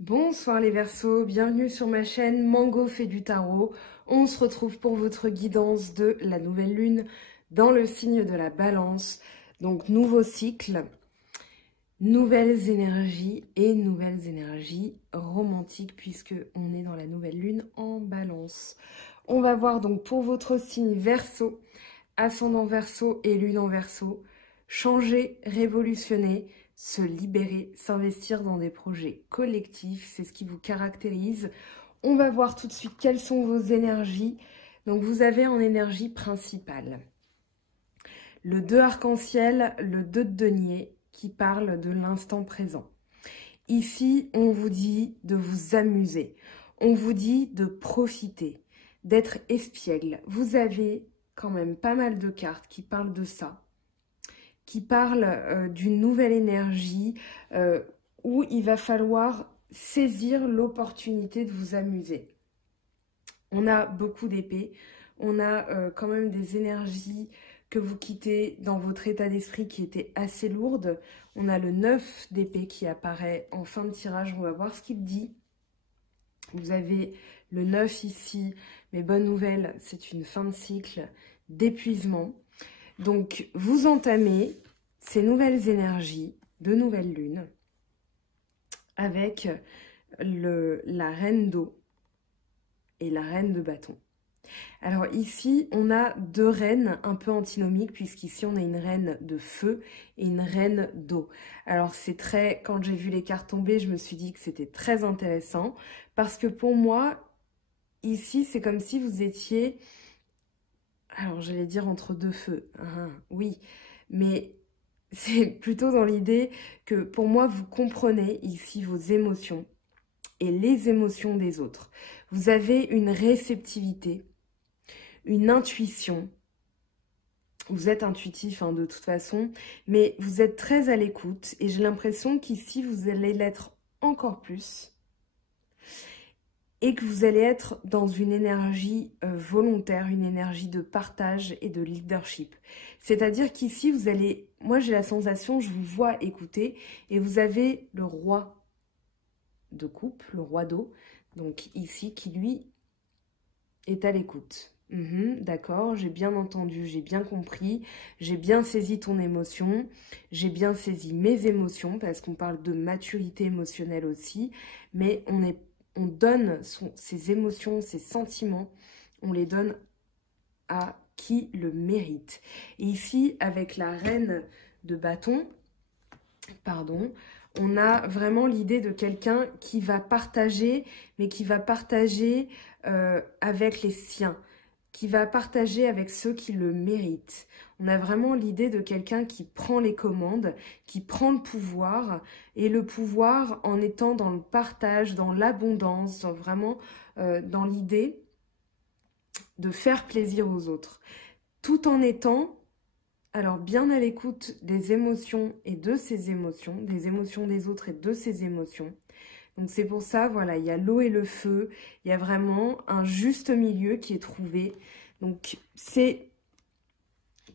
Bonsoir les Verseaux, bienvenue sur ma chaîne Mango fait du tarot. On se retrouve pour votre guidance de la nouvelle lune dans le signe de la Balance. Donc nouveau cycle, nouvelles énergies et nouvelles énergies romantiques puisque on est dans la nouvelle lune en Balance. On va voir donc pour votre signe Verseau, ascendant Verseau et lune en Verseau, changer, révolutionner, se libérer, s'investir dans des projets collectifs, c'est ce qui vous caractérise. On va voir tout de suite quelles sont vos énergies. Donc vous avez en énergie principale le 2 arc-en-ciel, le 2 de denier qui parle de l'instant présent. Ici, on vous dit de vous amuser, on vous dit de profiter, d'être espiègle. Vous avez quand même pas mal de cartes qui parlent de ça, qui parle d'une nouvelle énergie où il va falloir saisir l'opportunité de vous amuser. On a beaucoup d'épées, on a quand même des énergies que vous quittez dans votre état d'esprit qui était assez lourde. On a le 9 d'épée qui apparaît en fin de tirage, on va voir ce qu'il dit. Vous avez le 9 ici, mais bonne nouvelle, c'est une fin de cycle d'épuisement. Donc, vous entamez ces nouvelles énergies de nouvelle lune avec la reine d'eau et la reine de bâton. Alors ici, on a deux reines un peu antinomiques puisqu'ici, on a une reine de feu et une reine d'eau. Alors c'est très, quand j'ai vu les cartes tomber, je me suis dit que c'était très intéressant parce que pour moi, ici, c'est comme si vous étiez... Alors, j'allais dire entre deux feux. Oui, mais c'est plutôt dans l'idée que pour moi, vous comprenez ici vos émotions et les émotions des autres. Vous avez une réceptivité, une intuition. Vous êtes intuitif de toute façon, mais vous êtes très à l'écoute et j'ai l'impression qu'ici, vous allez l'être encore plus. Et que vous allez être dans une énergie volontaire, une énergie de partage et de leadership. C'est-à-dire qu'ici, vous allez... Moi, j'ai la sensation, je vous vois écouter, et vous avez le roi de coupe, le roi d'eau, donc ici, qui lui est à l'écoute. D'accord, j'ai bien entendu, j'ai bien compris, j'ai bien saisi ton émotion, j'ai bien saisi mes émotions, parce qu'on parle de maturité émotionnelle aussi, mais on donne ses émotions, ses sentiments, on les donne à qui le mérite. Et ici, avec la reine de bâton, pardon, on a vraiment l'idée de quelqu'un qui va partager, mais qui va partager avec les siens, qui va partager avec ceux qui le méritent. On a vraiment l'idée de quelqu'un qui prend les commandes, qui prend le pouvoir, et le pouvoir en étant dans le partage, dans l'abondance, vraiment dans l'idée de faire plaisir aux autres, tout en étant, alors bien à l'écoute des émotions et de ses émotions, des émotions des autres et de ses émotions. Donc c'est pour ça, voilà, il y a l'eau et le feu, il y a vraiment un juste milieu qui est trouvé. Donc c'est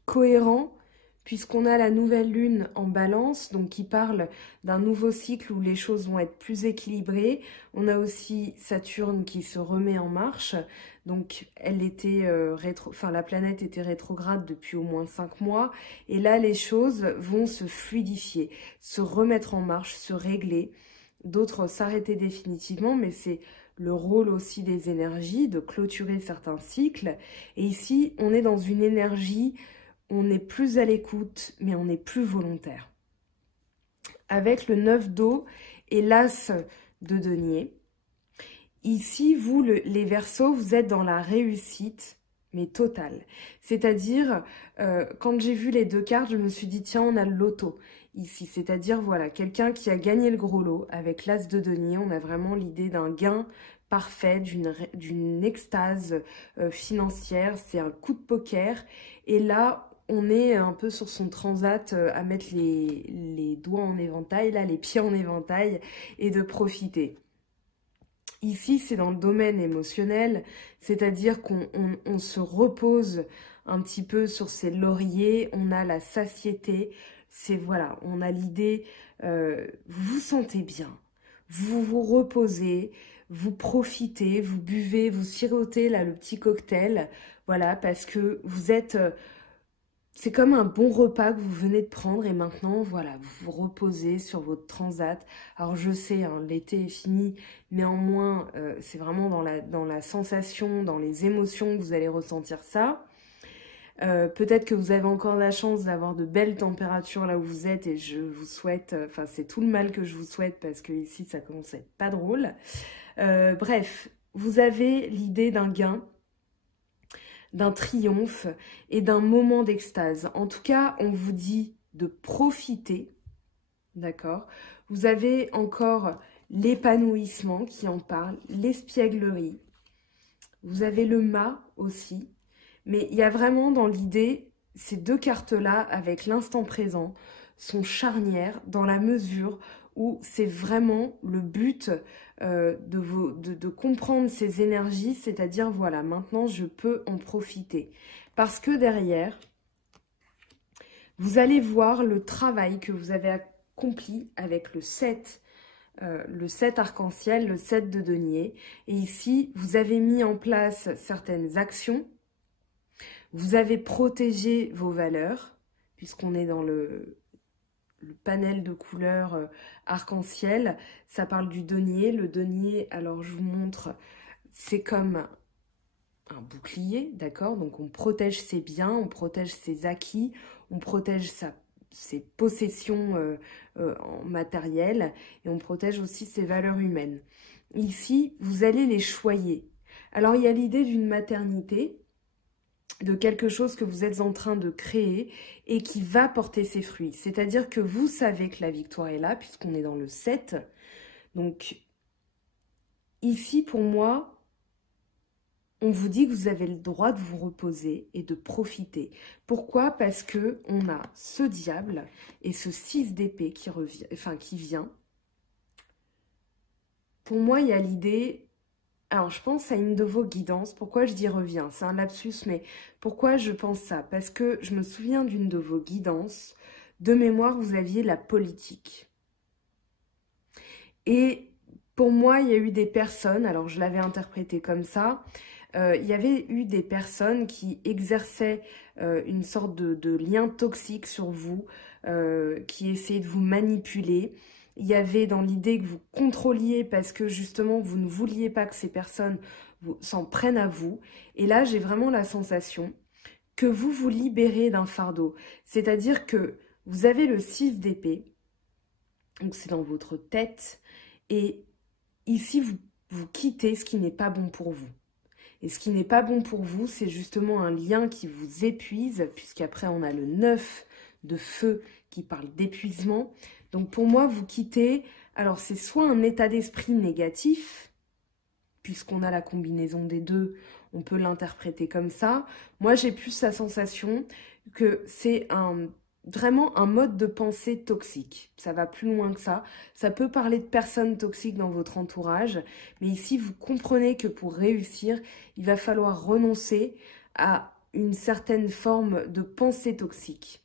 cohérent puisqu'on a la nouvelle lune en balance, donc qui parle d'un nouveau cycle où les choses vont être plus équilibrées. On a aussi Saturne qui se remet en marche, donc elle était la planète était rétrograde depuis au moins 5 mois, et là les choses vont se fluidifier, se remettre en marche, se régler, d'autres s'arrêter définitivement, mais c'est le rôle aussi des énergies de clôturer certains cycles. Et ici, on est dans une énergie, on est plus à l'écoute, mais on est plus volontaire. Avec le 9 d'eau et l'as de denier. Ici, vous, les Verseaux, vous êtes dans la réussite, mais totale. C'est-à-dire, quand j'ai vu les deux cartes, je me suis dit, tiens, on a le loto ici. C'est-à-dire, voilà, quelqu'un qui a gagné le gros lot avec l'as de denier. On a vraiment l'idée d'un gain parfait, d'une extase financière. C'est un coup de poker. Et là, on est un peu sur son transat à mettre les doigts en éventail, là, les pieds en éventail, et de profiter. Ici, c'est dans le domaine émotionnel, c'est-à-dire qu'on se repose un petit peu sur ses lauriers, on a la satiété, c'est voilà, on a l'idée, vous vous sentez bien, vous vous reposez, vous profitez, vous buvez, vous sirotez là le petit cocktail, voilà, parce que vous êtes... c'est comme un bon repas que vous venez de prendre et maintenant, voilà, vous vous reposez sur votre transat. Alors je sais, hein, l'été est fini, néanmoins, c'est vraiment dans la sensation, dans les émotions que vous allez ressentir ça. Peut-être que vous avez encore la chance d'avoir de belles températures là où vous êtes et je vous souhaite, enfin c'est tout le mal que je vous souhaite parce que ici ça commence à être pas drôle. Bref, vous avez l'idée d'un gain, d'un triomphe et d'un moment d'extase. En tout cas, on vous dit de profiter, d'accord? Vous avez encore l'épanouissement qui en parle, l'espièglerie. Vous avez le mât aussi. Mais il y a vraiment dans l'idée, ces deux cartes-là, avec l'instant présent, sont charnières dans la mesure où c'est vraiment le but de comprendre ces énergies, c'est-à-dire, voilà, maintenant je peux en profiter. Parce que derrière, vous allez voir le travail que vous avez accompli avec le 7 arc-en-ciel, le 7 de denier. Et ici, vous avez mis en place certaines actions. Vous avez protégé vos valeurs, puisqu'on est dans le panel de couleurs arc-en-ciel. Ça parle du denier. Le denier, alors je vous montre, c'est comme un bouclier, d'accord? Donc on protège ses biens, on protège ses acquis, on protège ses possessions en matériel et on protège aussi ses valeurs humaines. Ici, vous allez les choyer. Alors il y a l'idée d'une maternité, de quelque chose que vous êtes en train de créer et qui va porter ses fruits. C'est-à-dire que vous savez que la victoire est là, puisqu'on est dans le 7. Donc, ici, pour moi, on vous dit que vous avez le droit de vous reposer et de profiter. Pourquoi? Parce que on a ce diable et ce 6 d'épée qui vient. Pour moi, il y a l'idée... Alors, je pense à une de vos guidances. Pourquoi je dis revient? C'est un lapsus, mais pourquoi je pense ça? Parce que je me souviens d'une de vos guidances. De mémoire, vous aviez la politique. Et pour moi, il y a eu des personnes, alors je l'avais interprété comme ça, il y avait eu des personnes qui exerçaient une sorte de lien toxique sur vous, qui essayaient de vous manipuler. Il y avait dans l'idée que vous contrôliez parce que justement vous ne vouliez pas que ces personnes s'en prennent à vous. Et là j'ai vraiment la sensation que vous vous libérez d'un fardeau. C'est-à-dire que vous avez le 6 d'épée, donc c'est dans votre tête, et ici vous quittez ce qui n'est pas bon pour vous. Et ce qui n'est pas bon pour vous, c'est justement un lien qui vous épuise, puisqu'après on a le 9 de feu qui parle d'épuisement. Donc pour moi, vous quittez, alors c'est soit un état d'esprit négatif, puisqu'on a la combinaison des deux, on peut l'interpréter comme ça. Moi, j'ai plus la sensation que c'est vraiment un mode de pensée toxique. Ça va plus loin que ça. Ça peut parler de personnes toxiques dans votre entourage, mais ici, vous comprenez que pour réussir, il va falloir renoncer à une certaine forme de pensée toxique.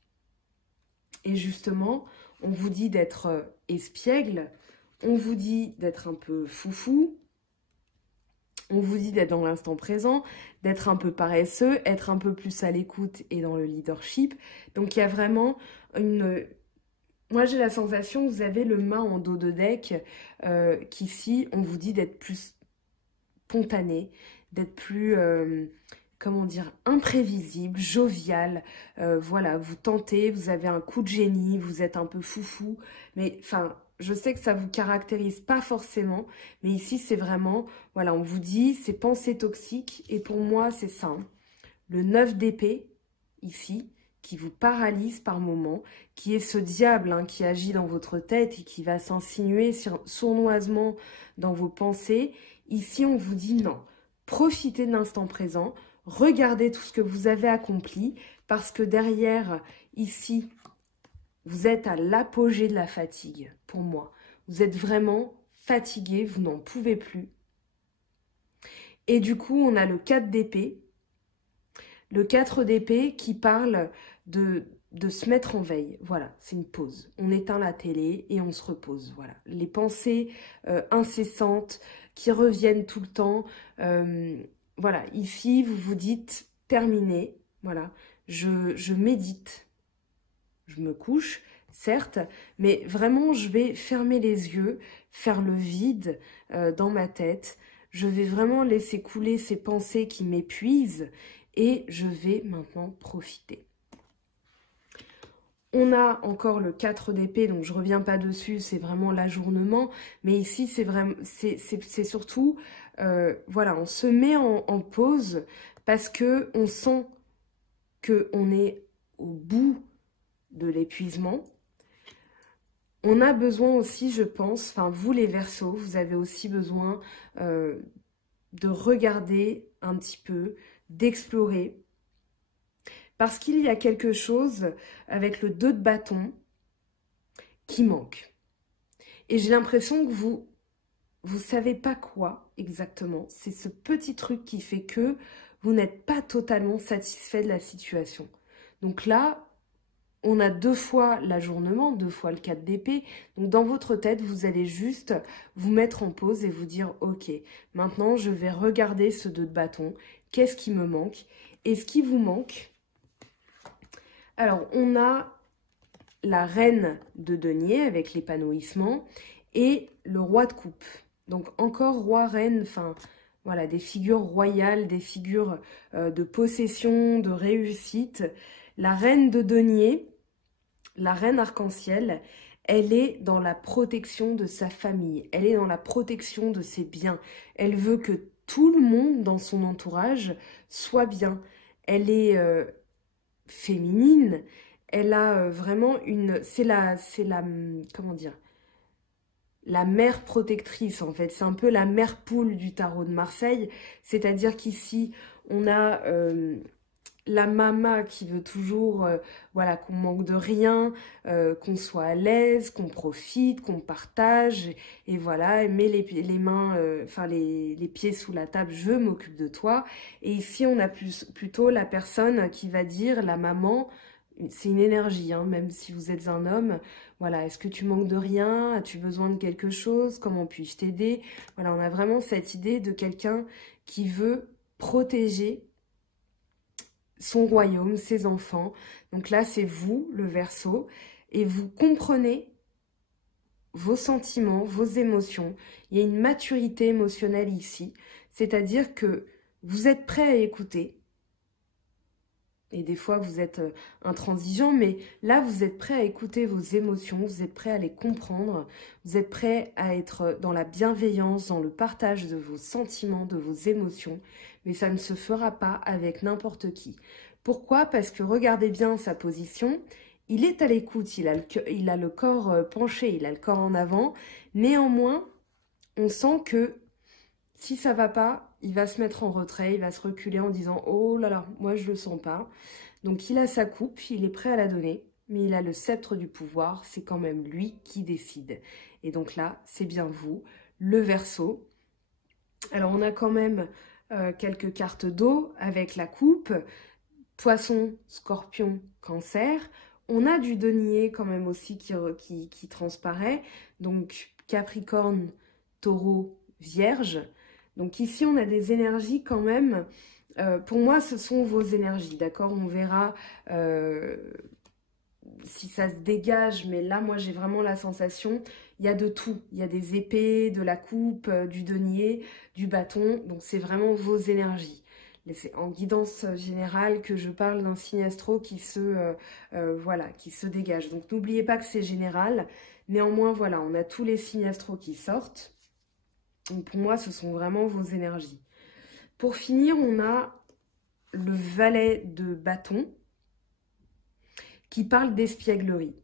Et justement, on vous dit d'être espiègle, on vous dit d'être un peu foufou, on vous dit d'être dans l'instant présent, d'être un peu paresseux, être un peu plus à l'écoute et dans le leadership. Donc il y a vraiment une... Moi j'ai la sensation que vous avez le mât en dos de deck, qu'ici on vous dit d'être plus spontané, d'être plus... comment dire, imprévisible, jovial, voilà, vous tentez, vous avez un coup de génie, vous êtes un peu foufou, mais enfin, je sais que ça vous caractérise pas forcément, mais ici c'est vraiment, voilà, on vous dit, c'est pensée toxique, et pour moi c'est ça, hein. Le 9 d'épée, ici, qui vous paralyse par moment, qui est ce diable hein, qui agit dans votre tête et qui va s'insinuer sournoisement dans vos pensées, ici on vous dit non, profitez de l'instant présent, regardez tout ce que vous avez accompli parce que derrière, ici, vous êtes à l'apogée de la fatigue, pour moi. Vous êtes vraiment fatigué, vous n'en pouvez plus. Et du coup, on a le 4 d'épée. Le 4 d'épée qui parle se mettre en veille. Voilà, c'est une pause. On éteint la télé et on se repose. Voilà, les pensées incessantes qui reviennent tout le temps. Voilà, ici, vous vous dites terminé. Voilà, je médite. Je me couche, certes, mais vraiment, je vais fermer les yeux, faire le vide dans ma tête. Je vais vraiment laisser couler ces pensées qui m'épuisent et je vais maintenant profiter. On a encore le 4 d'épée, donc je ne reviens pas dessus, c'est vraiment l'ajournement. Mais ici, c'est surtout, voilà, on se met en pause parce qu'on sent qu'on est au bout de l'épuisement. On a besoin aussi, je pense, enfin vous les Verseaux, vous avez aussi besoin de regarder un petit peu, d'explorer. Parce qu'il y a quelque chose avec le 2 de bâton qui manque. Et j'ai l'impression que vous savez pas quoi exactement. C'est ce petit truc qui fait que vous n'êtes pas totalement satisfait de la situation. Donc là, on a 2 fois l'ajournement, 2 fois le 4 d'épée. Donc dans votre tête, vous allez juste vous mettre en pause et vous dire « Ok, maintenant je vais regarder ce 2 de bâton. Qu'est-ce qui me manque ?» Et ce qui vous manque... Alors, on a la reine de denier avec l'épanouissement et le roi de coupe. Donc, encore roi, reine, enfin, voilà, des figures royales, des figures de possession, de réussite. La reine de denier, la reine arc-en-ciel, elle est dans la protection de sa famille. Elle est dans la protection de ses biens. Elle veut que tout le monde dans son entourage soit bien. Elle est... féminine, elle a vraiment une... C'est la... Comment dire? La mère protectrice, en fait. C'est un peu la mère poule du tarot de Marseille. C'est-à-dire qu'ici, on a la mama qui veut toujours voilà, qu'on manque de rien, qu'on soit à l'aise, qu'on profite, qu'on partage. Et voilà, elle met les mains, enfin les pieds sous la table, je m'occupe de toi. Et ici, on a plutôt la personne qui va dire, la maman, c'est une énergie, hein, même si vous êtes un homme. Voilà, est-ce que tu manques de rien? As-tu besoin de quelque chose? Comment puis-je t'aider? Voilà, on a vraiment cette idée de quelqu'un qui veut protéger son royaume, ses enfants. Donc là, c'est vous, le Verseau, et vous comprenez vos sentiments, vos émotions. Il y a une maturité émotionnelle ici, c'est-à-dire que vous êtes prêt à écouter. Et des fois, vous êtes intransigeant, mais là, vous êtes prêt à écouter vos émotions, vous êtes prêt à les comprendre, vous êtes prêt à être dans la bienveillance, dans le partage de vos sentiments, de vos émotions, mais ça ne se fera pas avec n'importe qui. Pourquoi? Parce que regardez bien sa position, il est à l'écoute, il a le corps penché, il a le corps en avant, néanmoins, on sent que si ça va pas, il va se mettre en retrait, il va se reculer en disant « Oh là là, moi je le sens pas ». Donc il a sa coupe, il est prêt à la donner, mais il a le sceptre du pouvoir, c'est quand même lui qui décide. Et donc là, c'est bien vous, le Verseau. Alors on a quand même quelques cartes d'eau avec la coupe, Poisson, Scorpion, Cancer. On a du denier quand même aussi qui transparaît, donc Capricorne, Taureau, Vierge. Donc ici, on a des énergies quand même. Pour moi, ce sont vos énergies, d'accord? On verra si ça se dégage. Mais là, moi, j'ai vraiment la sensation, il y a de tout. Il y a des épées, de la coupe, du denier, du bâton. Donc, c'est vraiment vos énergies. C'est en guidance générale que je parle d'un signe astro qui voilà, qui se dégage. Donc, n'oubliez pas que c'est général. Néanmoins, voilà, on a tous les signes astro qui sortent. Donc pour moi, ce sont vraiment vos énergies. Pour finir, on a le valet de bâton qui parle d'espièglerie.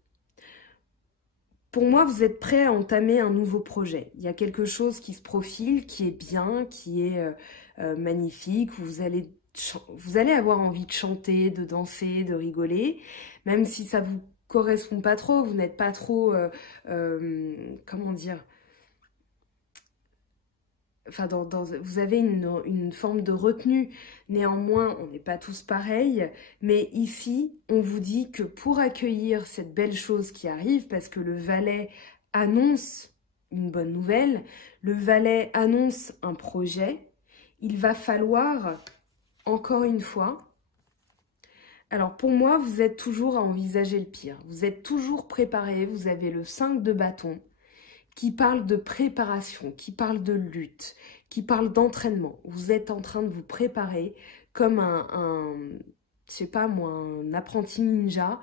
Pour moi, vous êtes prêt à entamer un nouveau projet. Il y a quelque chose qui se profile, qui est bien, qui est magnifique. Vous allez avoir envie de chanter, de danser, de rigoler, même si ça vous correspond pas trop, vous n'êtes pas trop, comment dire, enfin, vous avez une forme de retenue. Néanmoins, on n'est pas tous pareils. Mais ici, on vous dit que pour accueillir cette belle chose qui arrive, parce que le valet annonce une bonne nouvelle, le valet annonce un projet, il va falloir, encore une fois, alors pour moi, vous êtes toujours à envisager le pire. Vous êtes toujours préparé, vous avez le 5 de bâton qui parle de préparation, qui parle de lutte, qui parle d'entraînement. Vous êtes en train de vous préparer comme je sais pas moi, un apprenti ninja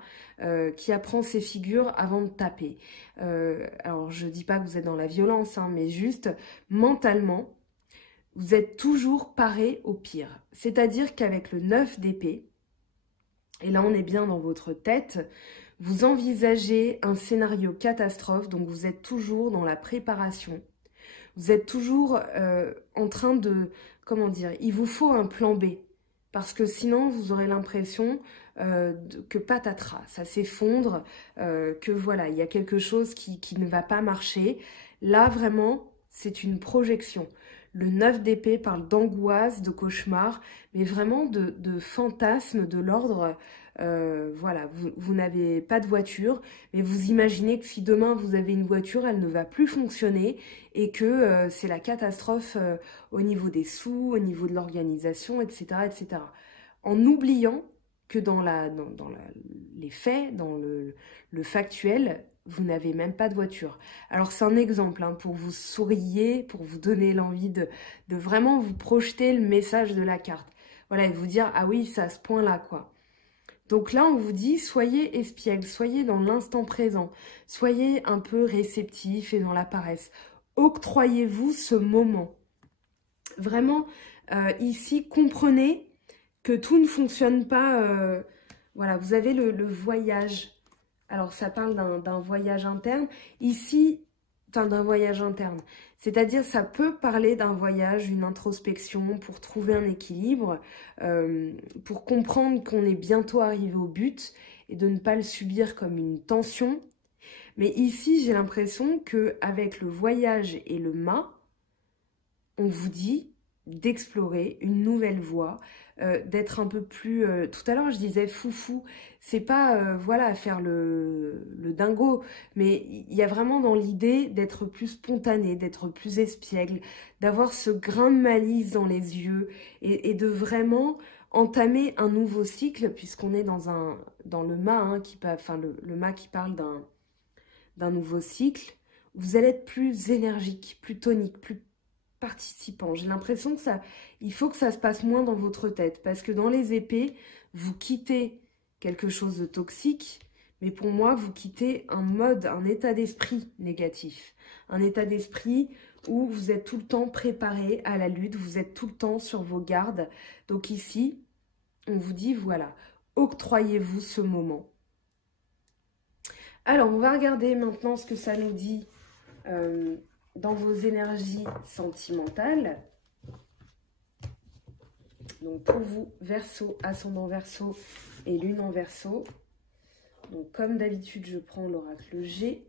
qui apprend ses figures avant de taper. Alors je dis pas que vous êtes dans la violence, hein, mais juste mentalement, vous êtes toujours paré au pire. C'est-à-dire qu'avec le 9 d'épée, et là on est bien dans votre tête, vous envisagez un scénario catastrophe, donc vous êtes toujours dans la préparation. Vous êtes toujours en train de, comment dire, il vous faut un plan B. Parce que sinon, vous aurez l'impression que patatras, ça s'effondre, que voilà, il y a quelque chose qui ne va pas marcher. Là, vraiment, c'est une projection. Le 9 d'épée parle d'angoisse, de cauchemar, mais vraiment de fantasme de l'ordre. Voilà, vous n'avez pas de voiture, mais vous imaginez que si demain vous avez une voiture, elle ne va plus fonctionner et que c'est la catastrophe au niveau des sous, au niveau de l'organisation, etc., etc. En oubliant que dans les faits, dans le factuel, vous n'avez même pas de voiture. Alors c'est un exemple hein, pour vous sourire, pour vous donner l'envie de vraiment vous projeter le message de la carte. Voilà, et vous dire, ah oui, c'est à ce point-là, quoi. Donc là, on vous dit, soyez espiègle, soyez dans l'instant présent, soyez un peu réceptif et dans la paresse. Octroyez-vous ce moment. Vraiment, ici, comprenez que tout ne fonctionne pas. Voilà, vous avez le voyage. Alors, ça parle d'un voyage interne. Ici, d'un voyage interne. C'est-à-dire, ça peut parler d'un voyage, une introspection pour trouver un équilibre, pour comprendre qu'on est bientôt arrivé au but et de ne pas le subir comme une tension. Mais ici, j'ai l'impression qu'avec le voyage et le mât, on vous dit d'explorer une nouvelle voie, d'être un peu plus... tout à l'heure, je disais foufou. C'est pas, voilà, faire le dingo, mais il y a vraiment dans l'idée d'être plus spontané, d'être plus espiègle, d'avoir ce grain de malice dans les yeux et de vraiment entamer un nouveau cycle, puisqu'on est dans le mât, hein, le mât qui parle d'un nouveau cycle. Vous allez être plus énergique, plus tonique, plus participant. J'ai l'impression que il faut que ça se passe moins dans votre tête, parce que dans les épées, vous quittez quelque chose de toxique, mais pour moi, vous quittez un état d'esprit négatif. Un état d'esprit où vous êtes tout le temps préparé à la lutte, vous êtes tout le temps sur vos gardes. Donc ici, on vous dit, voilà, octroyez-vous ce moment. Alors, on va regarder maintenant ce que ça nous dit dans vos énergies sentimentales. Donc pour vous, Verseau, ascendant Verseau et lune en Verseau. Donc comme d'habitude, je prends l'oracle G.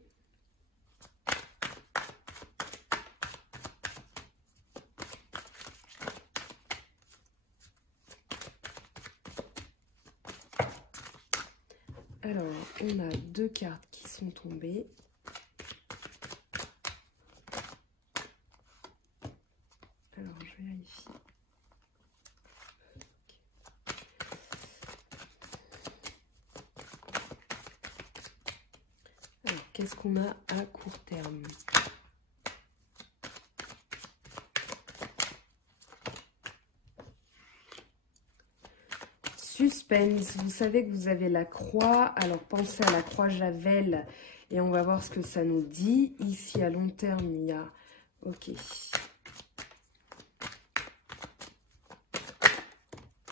Alors, on a deux cartes qui sont tombées. Alors, je vérifie. Alors, qu'est-ce qu'on a à court terme ? Suspense, vous savez que vous avez la croix, alors pensez à la croix Javel et on va voir ce que ça nous dit. Ici à long terme il y a, ok,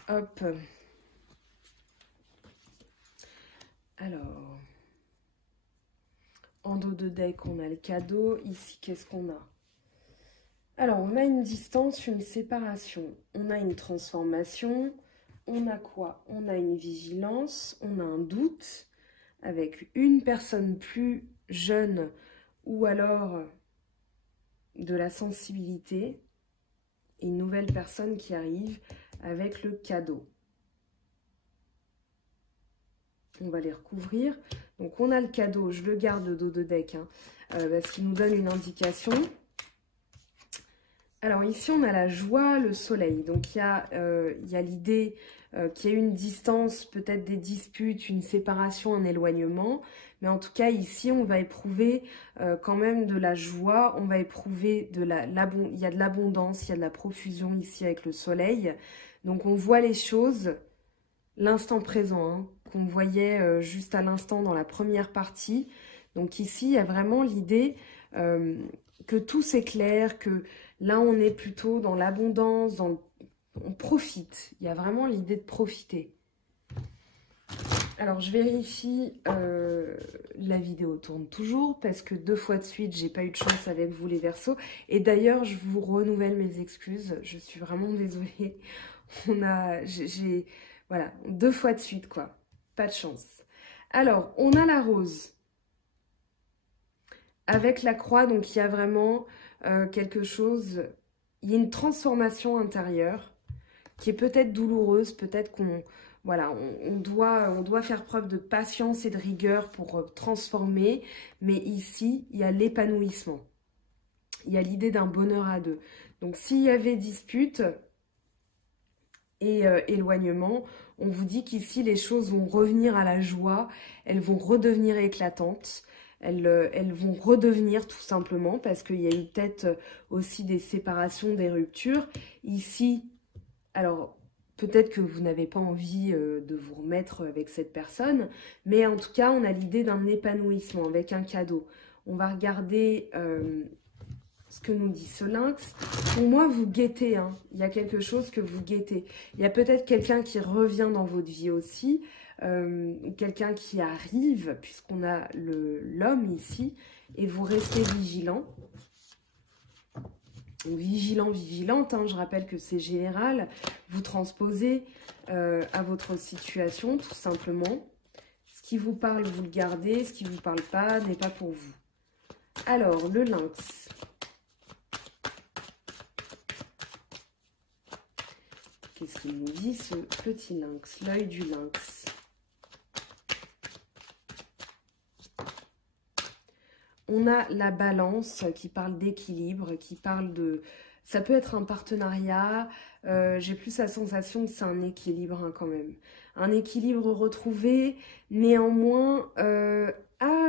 hop, alors, en dos de deck on a le cadeau, ici qu'est-ce qu'on a? Alors on a une distance, une séparation, on a une transformation. On a quoi? On a une vigilance, on a un doute avec une personne plus jeune ou alors de la sensibilité. et une nouvelle personne qui arrive avec le cadeau. On va les recouvrir. Donc, on a le cadeau. Je le garde de dos de deck hein, parce qu'il nous donne une indication. Alors, ici, on a la joie, le soleil. Donc, il y a l'idée qu'il y a une distance, peut-être des disputes, une séparation, un éloignement. Mais en tout cas, ici, on va éprouver quand même de la joie. On va éprouver il y a de l'abondance, il y a de la profusion ici avec le soleil. Donc, on voit les choses, l'instant présent, hein, qu'on voyait juste à l'instant dans la première partie. Donc, ici, il y a vraiment l'idée que tout s'éclaire, que là, on est plutôt dans l'abondance, on profite. Il y a vraiment l'idée de profiter. Alors, je vérifie, la vidéo tourne toujours parce que 2 fois de suite, j'ai pas eu de chance avec vous les Verseaux. Et d'ailleurs, je vous renouvelle mes excuses. Je suis vraiment désolée. Voilà, 2 fois de suite, quoi. Pas de chance. Alors, on a la rose avec la croix. Donc, il y a vraiment quelque chose. Il y a une transformation intérieure qui est peut-être douloureuse. Peut-être qu'on... Voilà, on doit faire preuve de patience et de rigueur pour transformer. Mais ici, il y a l'épanouissement. Il y a l'idée d'un bonheur à deux. Donc, s'il y avait dispute et éloignement, on vous dit qu'ici, les choses vont revenir à la joie. Elles vont redevenir éclatantes. Elles vont redevenir tout simplement parce qu'il y a eu peut-être aussi des séparations, des ruptures. Ici, alors... Peut-être que vous n'avez pas envie de vous remettre avec cette personne, mais en tout cas, on a l'idée d'un épanouissement avec un cadeau. On va regarder ce que nous dit ce lynx. Pour moi, vous guettez, hein. Il y a quelque chose que vous guettez. Il y a peut-être quelqu'un qui revient dans votre vie aussi, quelqu'un qui arrive, puisqu'on a l'homme ici, et vous restez vigilant. Donc, vigilant, vigilante, hein, je rappelle que c'est général. Vous transposez à votre situation, tout simplement. Ce qui vous parle, vous le gardez. Ce qui ne vous parle pas n'est pas pour vous. Alors, le lynx. Qu'est-ce qu'il nous dit, ce petit lynx? L'œil du lynx. On a la balance qui parle d'équilibre, qui parle de... Ça peut être un partenariat, j'ai plus la sensation que c'est un équilibre hein, quand même. Un équilibre retrouvé, néanmoins,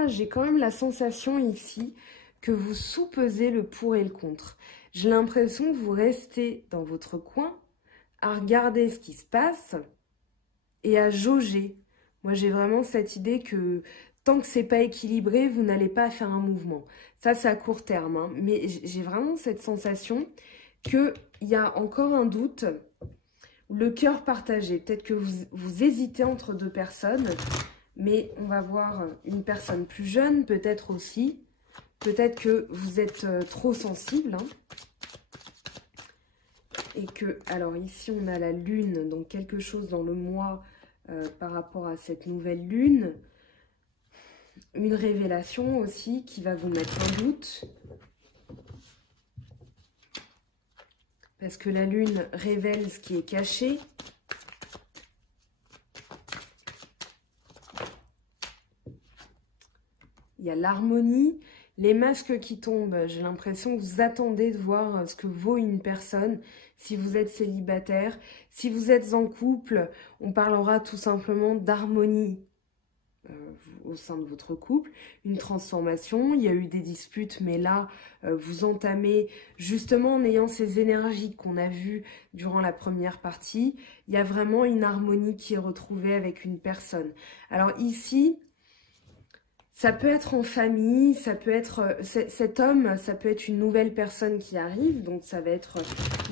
j'ai quand même la sensation ici que vous sous-pesez le pour et le contre. J'ai l'impression que vous restez dans votre coin à regarder ce qui se passe et à jauger. Moi, j'ai vraiment cette idée que... Tant que c'est pas équilibré, vous n'allez pas faire un mouvement. Ça, c'est à court terme. Hein. Mais j'ai vraiment cette sensation qu'il y a encore un doute. Le cœur partagé. Peut-être que vous hésitez entre 2 personnes. Mais on va voir une personne plus jeune, peut-être aussi. Peut-être que vous êtes trop sensible. Hein. Et que, alors ici, on a la lune. Donc, quelque chose dans le mois par rapport à cette nouvelle lune. Une révélation aussi qui va vous mettre en doute. Parce que la lune révèle ce qui est caché. Il y a l'harmonie. Les masques qui tombent, j'ai l'impression que vous attendez de voir ce que vaut une personne. Si vous êtes célibataire, si vous êtes en couple, on parlera tout simplement d'harmonie. Au sein de votre couple, une transformation, il y a eu des disputes, mais là, vous entamez, justement en ayant ces énergies qu'on a vues durant la première partie, il y a vraiment une harmonie qui est retrouvée avec une personne. Alors ici, ça peut être en famille, ça peut être cet homme, ça peut être une nouvelle personne qui arrive, donc ça va être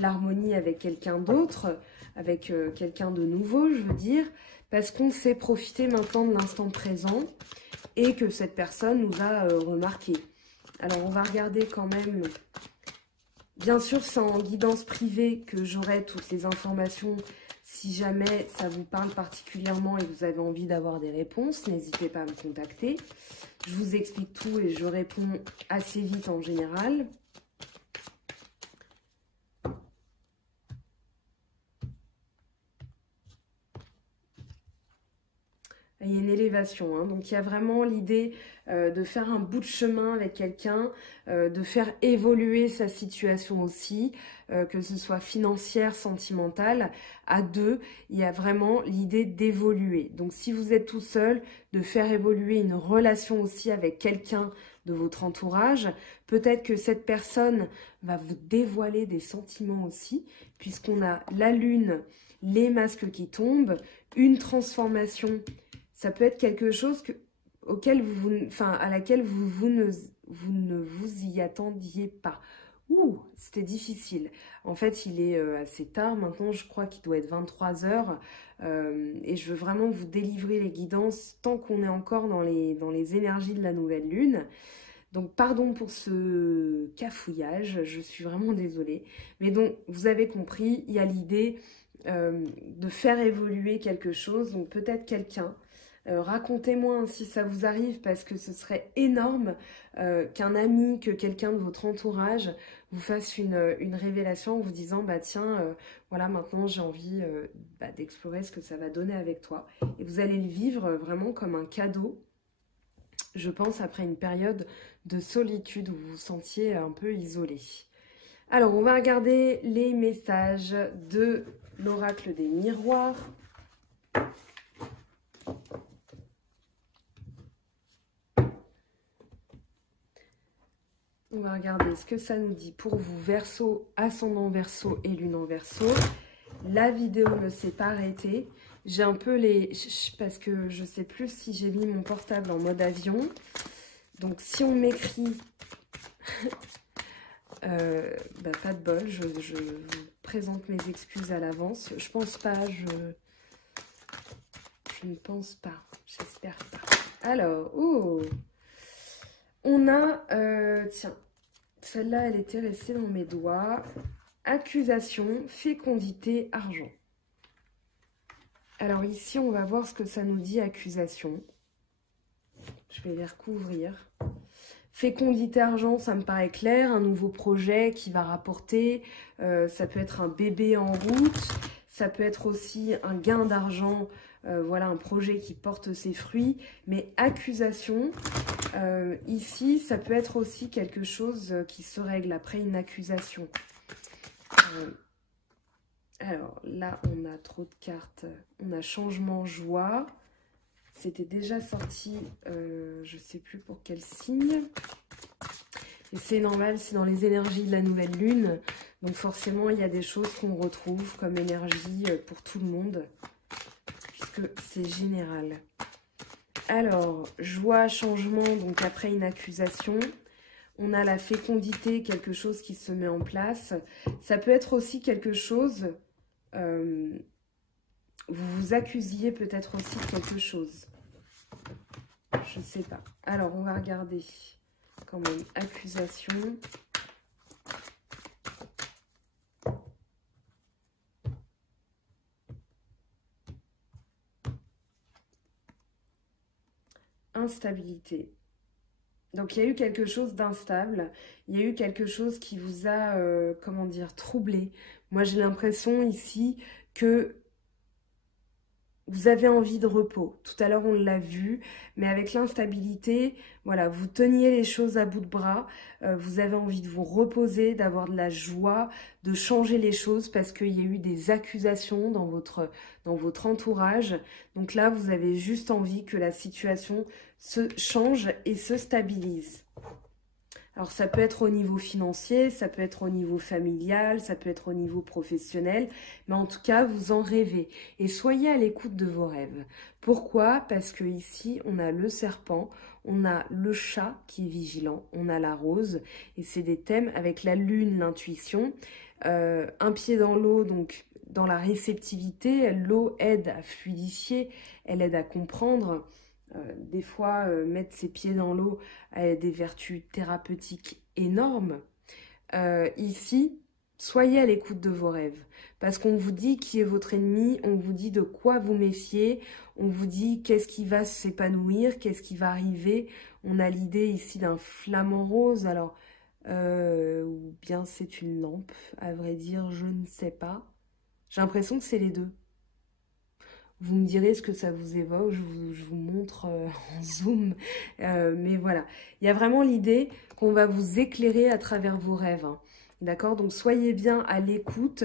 l'harmonie avec quelqu'un d'autre, avec quelqu'un de nouveau, je veux dire, parce qu'on sait profiter maintenant de l'instant présent et que cette personne nous a remarqué. Alors, on va regarder quand même. Bien sûr, c'est en guidance privée que j'aurai toutes les informations. Si jamais ça vous parle particulièrement et que vous avez envie d'avoir des réponses, n'hésitez pas à me contacter. Je vous explique tout et je réponds assez vite en général. Il y a une élévation, hein. Donc il y a vraiment l'idée de faire un bout de chemin avec quelqu'un, de faire évoluer sa situation aussi, que ce soit financière, sentimentale, à deux, il y a vraiment l'idée d'évoluer. Donc si vous êtes tout seul, de faire évoluer une relation aussi avec quelqu'un de votre entourage. Peut-être que cette personne va vous dévoiler des sentiments aussi, puisqu'on a la lune, les masques qui tombent, une transformation. Ça peut être quelque chose à laquelle vous ne vous y attendiez pas. Ouh, c'était difficile. En fait, il est assez tard maintenant, je crois qu'il doit être 23 h. Et je veux vraiment vous délivrer les guidances tant qu'on est encore dans les énergies de la nouvelle lune. Donc, pardon pour ce cafouillage, je suis vraiment désolée. Mais donc, vous avez compris, il y a l'idée de faire évoluer quelque chose. Donc, peut-être quelqu'un. Racontez-moi si ça vous arrive parce que ce serait énorme qu'un ami, que quelqu'un de votre entourage vous fasse une révélation en vous disant bah tiens, voilà maintenant j'ai envie d'explorer ce que ça va donner avec toi. Et vous allez le vivre vraiment comme un cadeau, je pense, après une période de solitude où vous vous sentiez un peu isolé. Alors on va regarder les messages de l'oracle des miroirs. On va regarder ce que ça nous dit pour vous, Verseau, ascendant Verseau et lune en Verseau. La vidéo ne s'est pas arrêtée. J'ai un peu les... parce que je ne sais plus si j'ai mis mon portable en mode avion. Donc si on m'écrit... pas de bol, je vous présente mes excuses à l'avance. Je pense pas, je ne pense pas, j'espère pas. Alors, oh, on a, tiens, celle-là, elle était restée dans mes doigts. Accusation, fécondité, argent. Alors ici, on va voir ce que ça nous dit, accusation. Je vais les recouvrir. Fécondité, argent, ça me paraît clair. Un nouveau projet qui va rapporter. Ça peut être un bébé en route. Ça peut être aussi un gain d'argent. Voilà, un projet qui porte ses fruits. Mais accusation, ici, ça peut être aussi quelque chose qui se règle après une accusation. Alors là, on a trop de cartes. On a changement, joie. C'était déjà sorti, je ne sais plus pour quel signe. Et c'est normal, c'est dans les énergies de la nouvelle lune. Donc forcément, il y a des choses qu'on retrouve comme énergie pour tout le monde. Puisque c'est général. Alors, joie, changement, donc après une accusation. On a la fécondité, quelque chose qui se met en place. Ça peut être aussi quelque chose... vous vous accusiez peut-être aussi de quelque chose. Je ne sais pas. Alors, on va regarder quand même. Accusation. Instabilité. Donc, il y a eu quelque chose d'instable. Il y a eu quelque chose qui vous a, comment dire, troublé. Moi, j'ai l'impression ici que vous avez envie de repos. Tout à l'heure, on l'a vu, mais avec l'instabilité, voilà, vous teniez les choses à bout de bras. Vous avez envie de vous reposer, d'avoir de la joie, de changer les choses parce qu'il y a eu des accusations dans votre entourage. Donc là, vous avez juste envie que la situation se change et se stabilise. Alors, ça peut être au niveau financier, ça peut être au niveau familial, ça peut être au niveau professionnel, mais en tout cas, vous en rêvez. Et soyez à l'écoute de vos rêves. Pourquoi? Parce que ici, on a le serpent, on a le chat qui est vigilant, on a la rose, et c'est des thèmes avec la lune, l'intuition. Un pied dans l'eau, donc dans la réceptivité, l'eau aide à fluidifier, elle aide à comprendre. Des fois, mettre ses pieds dans l'eau a des vertus thérapeutiques énormes. Ici, soyez à l'écoute de vos rêves. Parce qu'on vous dit qui est votre ennemi, on vous dit de quoi vous méfier, on vous dit qu'est-ce qui va s'épanouir, qu'est-ce qui va arriver. On a l'idée ici d'un flamant rose, alors, ou bien c'est une lampe, à vrai dire, je ne sais pas. J'ai l'impression que c'est les deux. Vous me direz ce que ça vous évoque, je vous montre en zoom. Mais voilà, il y a vraiment l'idée qu'on va vous éclairer à travers vos rêves. Hein. D'accord? Donc, soyez bien à l'écoute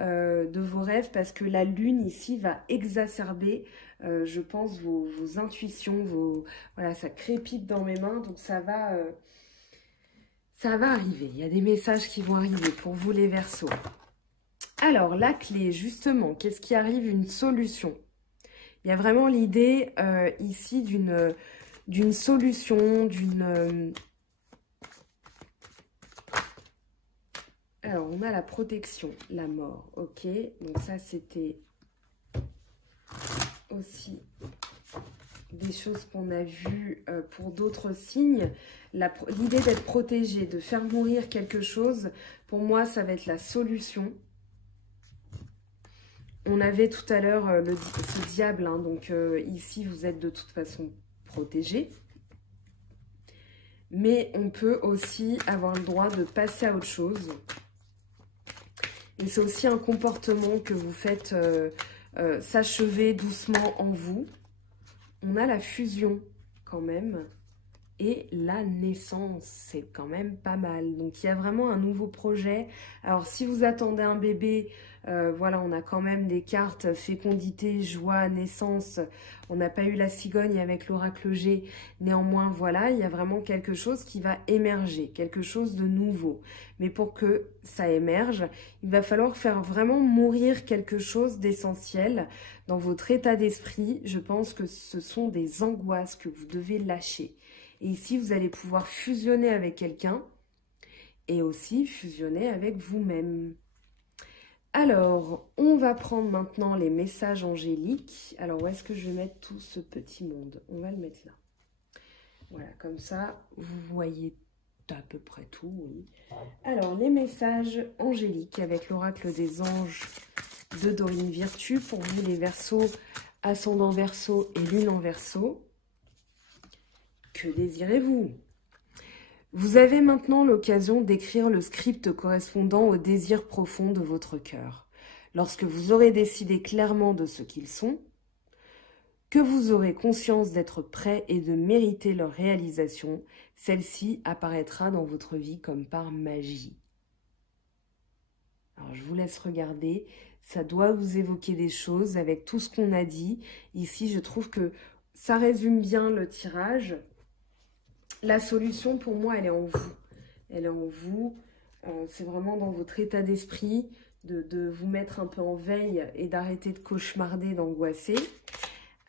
de vos rêves parce que la lune ici va exacerber, je pense, vos intuitions. Voilà, ça crépite dans mes mains, donc ça va arriver. Il y a des messages qui vont arriver pour vous les Verseaux. Alors, la clé, justement, qu'est-ce qui arrive? Une solution. Il y a vraiment l'idée ici d'une solution, Alors, on a la protection, la mort, ok. Donc ça, c'était aussi des choses qu'on a vues pour d'autres signes. L'idée d'être protégé, de faire mourir quelque chose, pour moi, ça va être la solution. On avait tout à l'heure ce diable, hein, donc ici, vous êtes de toute façon protégé. Mais on peut aussi avoir le droit de passer à autre chose. Et c'est aussi un comportement que vous faites s'achever doucement en vous. On a la fusion quand même. Et la naissance, c'est quand même pas mal. Donc, il y a vraiment un nouveau projet. Alors, si vous attendez un bébé, voilà, on a quand même des cartes fécondité, joie, naissance. On n'a pas eu la cigogne avec l'oracle G. Néanmoins, voilà, il y a vraiment quelque chose qui va émerger, quelque chose de nouveau. Mais pour que ça émerge, il va falloir faire vraiment mourir quelque chose d'essentiel dans votre état d'esprit. Je pense que ce sont des angoisses que vous devez lâcher. Et ici, vous allez pouvoir fusionner avec quelqu'un et aussi fusionner avec vous-même. Alors, on va prendre maintenant les messages angéliques. Alors, où est-ce que je vais mettre tout ce petit monde? On va le mettre là. Voilà, comme ça, vous voyez à peu près tout, oui. Alors, les messages angéliques avec l'oracle des anges de Dorine Virtue. Pour vous, les Verseaux, ascendant Verseau et lune en Verseau. Que désirez-vous? Vous avez maintenant l'occasion d'écrire le script correspondant aux désirs profonds de votre cœur. Lorsque vous aurez décidé clairement de ce qu'ils sont, que vous aurez conscience d'être prêt et de mériter leur réalisation, celle-ci apparaîtra dans votre vie comme par magie. Alors, je vous laisse regarder. Ça doit vous évoquer des choses avec tout ce qu'on a dit. Ici, je trouve que ça résume bien le tirage. La solution, pour moi, elle est en vous. Elle est en vous. C'est vraiment dans votre état d'esprit de vous mettre un peu en veille et d'arrêter de cauchemarder, d'angoisser.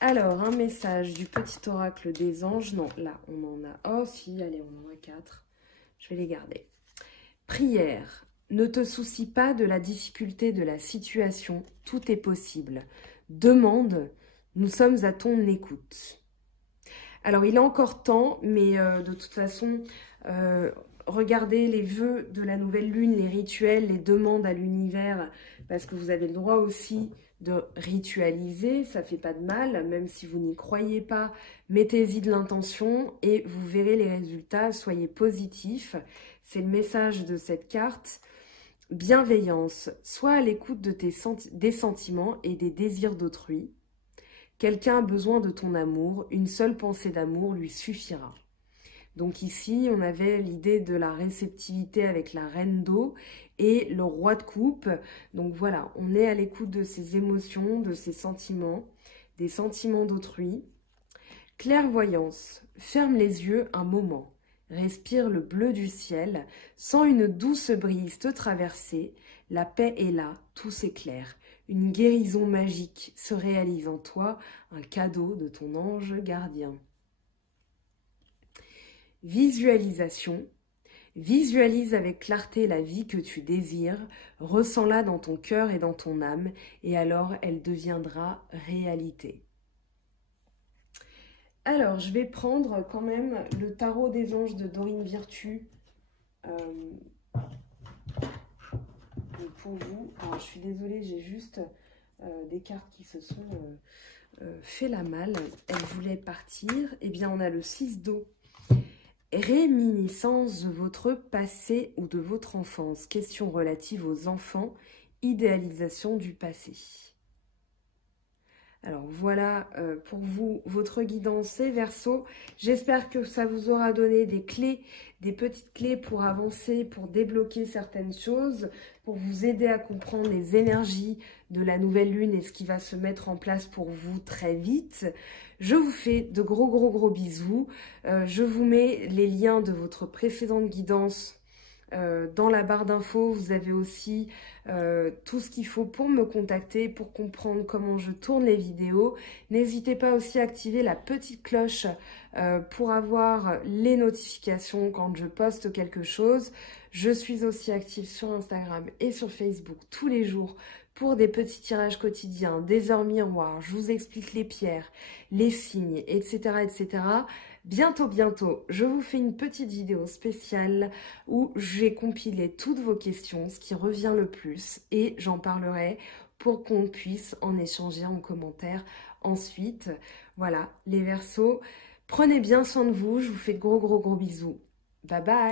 Alors, un message du petit oracle des anges. Non, là, on en a... Oh, si, allez, on en a 4. Je vais les garder. Prière. Ne te soucie pas de la difficulté de la situation. Tout est possible. Demande. Nous sommes à ton écoute. Alors, il est encore temps, mais de toute façon, regardez les vœux de la nouvelle lune, les rituels, les demandes à l'univers, parce que vous avez le droit aussi de ritualiser, ça fait pas de mal, même si vous n'y croyez pas, mettez-y de l'intention et vous verrez les résultats, soyez positifs. C'est le message de cette carte. Bienveillance, sois à l'écoute de des sentiments et des désirs d'autrui. Quelqu'un a besoin de ton amour, une seule pensée d'amour lui suffira. Donc ici, on avait l'idée de la réceptivité avec la reine d'eau et le roi de coupe. Donc voilà, on est à l'écoute de ses émotions, de ses sentiments, des sentiments d'autrui. Clairvoyance, ferme les yeux un moment. Respire le bleu du ciel, sens une douce brise te traverser. La paix est là, tout s'éclaire. Une guérison magique se réalise en toi, un cadeau de ton ange gardien. Visualisation. Visualise avec clarté la vie que tu désires, ressens-la dans ton cœur et dans ton âme, et alors elle deviendra réalité. Alors, je vais prendre quand même le tarot des anges de Dorine Virtue pour vous. Alors, je suis désolée, j'ai juste des cartes qui se sont fait la malle. Elles voulaient partir. Eh bien, on a le 6 d'eau. Réminiscence de votre passé ou de votre enfance. Question relative aux enfants. Idéalisation du passé. Alors voilà pour vous, votre guidance les Verseaux. J'espère que ça vous aura donné des clés, des petites clés pour avancer, pour débloquer certaines choses, pour vous aider à comprendre les énergies de la nouvelle lune et ce qui va se mettre en place pour vous très vite. Je vous fais de gros bisous. Je vous mets les liens de votre précédente guidance dans la barre d'infos. Vous avez aussi tout ce qu'il faut pour me contacter, pour comprendre comment je tourne les vidéos. N'hésitez pas aussi à activer la petite cloche pour avoir les notifications quand je poste quelque chose. Je suis aussi active sur Instagram et sur Facebook tous les jours pour des petits tirages quotidiens, des heures miroirs. Je vous explique les pierres, les signes, etc. etc. Bientôt, je vous fais une petite vidéo spéciale où j'ai compilé toutes vos questions, ce qui revient le plus, et j'en parlerai pour qu'on puisse en échanger en commentaire ensuite. Voilà, les Verseaux, prenez bien soin de vous, je vous fais de gros bisous. Bye bye!